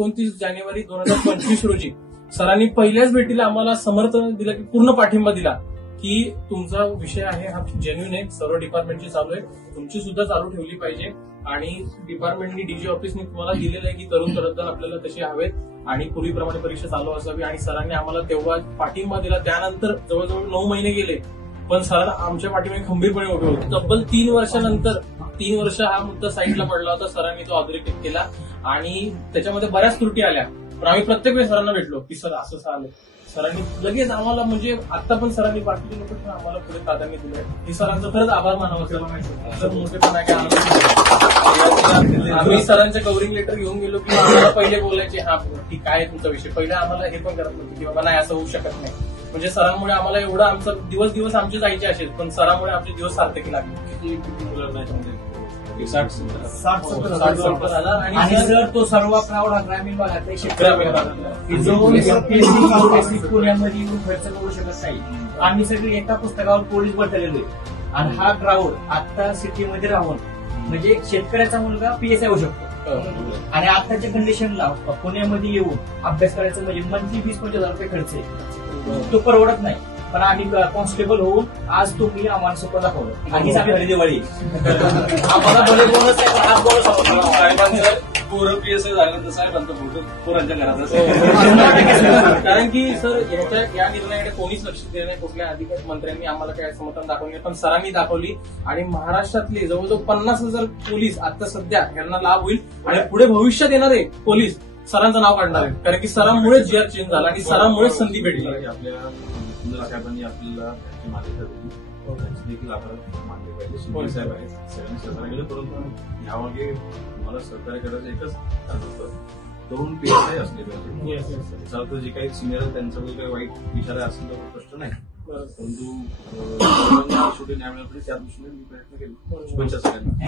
29 जानेवारी 2025 रोजी सरांनी पहिल्याच भेटीला आम्हाला समर्थन दिलं की पूर्ण पाठिंबा दिला की तुमचा विषय आहे हा जेन्युइन आहे, सर्व डिपार्टमेंटची चालू आहे, तुमची सुद्धा चालू ठेवली पाहिजे आणि डिपार्टमेंटनी डीजी ऑफिसने तुम्हाला दिलेलं आहे की तरुण तरुण आपल्याला तसे हवेत आणि पूर्वीप्रमाणे परीक्षा चालू असावी. आणि सरांनी आम्हाला तेव्हा पाठिंबा दिला. त्यानंतर जवळजवळ 9 महिने गेले पण सरांना आमच्या पाठीमागे खंबीरपणे उभे होते. तब्बल 3 वर्षानंतर 3 वर्ष हा मुद्दा साईडला पडला होता. सरांनी तो अधोरेखित केला आणि त्याच्यामध्ये बऱ्याच त्रुटी आल्या पण आम्ही प्रत्येक वेळेस सरांना भेटलो की सर असं झालं. सरांनी लगेच आम्हाला म्हणजे आता पण सरांनी बाकी लोक पण आम्हाला पुढे प्राधान्य दिलंय. हे सरांचं खरंच आभार मानावं सर मोठेपणा काय आनंद. आम्ही सरांचं कव्हरिंग लेटर घेऊन गेलो की आम्हाला पहिले बोलायचे हा ठीक आहे तुमचा विषय. पहिले आम्हाला हे पण करत नव्हतं की बाबा नाही असं होऊ शकत नाही. म्हणजे सरांमुळे आम्हाला एवढं आमचा दिवस आमचे जायचे असेल पण सरांमुळे आमचे दिवस सार्थकी लागले. किती मुलांना 60-70 झाला. आणि सर तो सर्व क्राऊड हा ग्रामीण भागातला शेतकरी जो एमपीएससी पुण्यामध्ये येऊन खर्च करू शकत नाही. आम्ही सगळे एका पुस्तकावर पोलीस बदललेलो आणि हा क्राऊड आता सिटीमध्ये राहून म्हणजे शेतकऱ्याचा मुलगा पीएसआय होऊ शकतो. आणि आताच्या कंडिशनला पुण्यामध्ये येऊन अभ्यास करायचं म्हणजे मंथली 20-25 रुपये खर्च आहे, तो परवडत नाही. पण आम्ही कॉन्स्टेबल होऊन आज तुम्ही आम्हाला सोपं दाखवलं आणि आम्ही हरी दिवाळी आम्हाला भले बोनस आहे पण आज बोनस साहेबांचं पोरं पीएसआय झालं तर साहेबांचा फोटो पोरांच्या घरात असेल. कारण की सर या निर्णयाकडे कोणीच लक्ष दिलं नाही. कुठल्या अधिकारी मंत्र्यांनी आम्हाला काय समर्थन दाखवले पण सरांनी दाखवली आणि महाराष्ट्रातले जवळजवळ 50,000 पोलीस आता सध्या यांना लाभ होईल आणि पुढे भविष्यात येणारे पोलीस सरांचं नाव काढणार आहे. कारण की सरांमुळे जीआर चेंज झाला आणि सरांमुळे संधी भेटली. आपल्या साहेबांनी आपल्याला मान्यता दिली त्यांची देखील आपण मानले पाहिजे. शिंदे साहेब आहेत सगळ्यांनी सहकार्य केलं परंतु यामागे मला सहकार्य करायचं एकच कारण होतं दोन पीएसआय असले पाहिजे. त्याचा जे काही सिनियर त्यांचा काही वाईट इशारा असेल तर प्रश्न नाही परंतु शेवटी न्याय मिळाला त्या दृष्टीने मी प्रयत्न केले. शुभेच्छा सगळ्यांना.